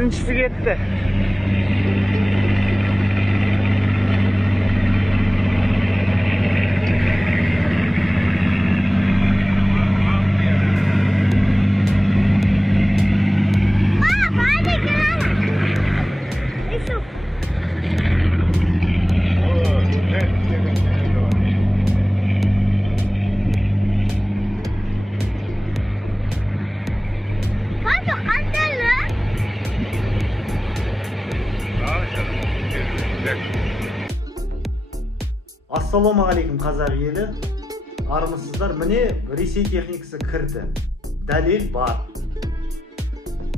Birincisi gitti. Ассалаумағалейкум қазақ елі. Армысыздар. Міне Ресей техникасы кірді. Дәлел бар.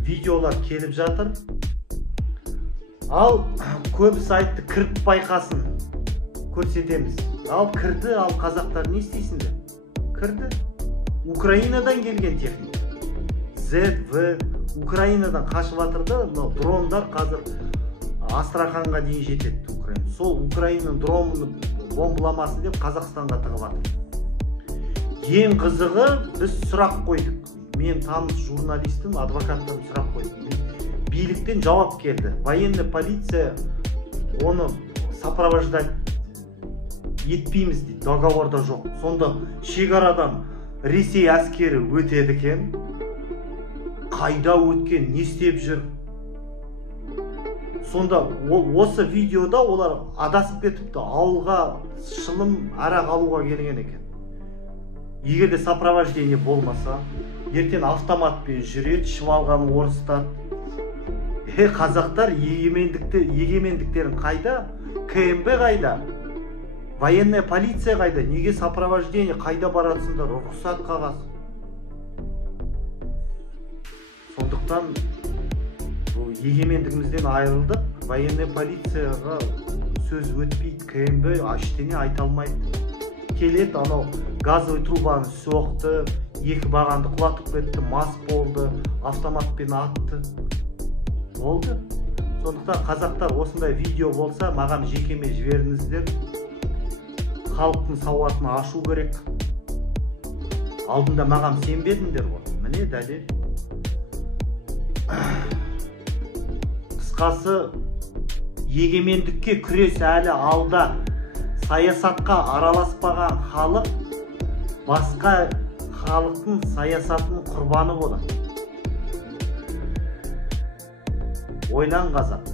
Видеолар келіп жатыр. Ал көбісі айтты кіріп байқасын. Көрсетеміз. Ал кірді, ал қазақтар не істейсіңдер? Кірді. Украинадан келген техника. ZV Украинадан қашып жатырды. Дрондар қазір Астраханға дейін жетеді. Сол Украинаның дронын бомбаламасын деп Қазақстанға тығып жатыр. Ең қызығы, біз сұрақ қойдық. Мен таныс журналистім, адвокаттан сұрақ қойдық. Биліктен жауап келді. Военный полиция оны сопровождать етпейміз дейді. Договорда жоқ. Сонда шекарадан Ресей әскері өтеді екен. Қайда өткен, не істеп жүр? Сонда осы видеода олар адасып кетіпті, ауылға шылым арақ алуға келген екен. Егерде сопровождение болмаса, ертең автоматпен жүреді, ішіп алған орыстар. Қазақтар егемендіктерін қайда? КМБ қайда? Военная полиция қайда? Неге сопровождение? Қайда барасыңдар? Рұқсат қағаз. Сондықтан егемендігімізден айырылдық. Военная полицияға сөз өтпейді, КМБ ештеңе айта алмайды. Келеді, анау газовый трубаны соқты, екі бағанды құлатып кетті, мас болды, автоматпен атты. Болды. Сондықтан қазақтар осындай видео болса, маған жекеме жіберіңіздер. Халықтың сауатын ашу керек. Алдында маған сенбедіңдер ғой. Міне дәлел. Қысқасы, егемендікке күрес әлі алда. Саясатқа араласпаған халық басқа халықтың саясатының құрбаны болады. Ойлан қазақ.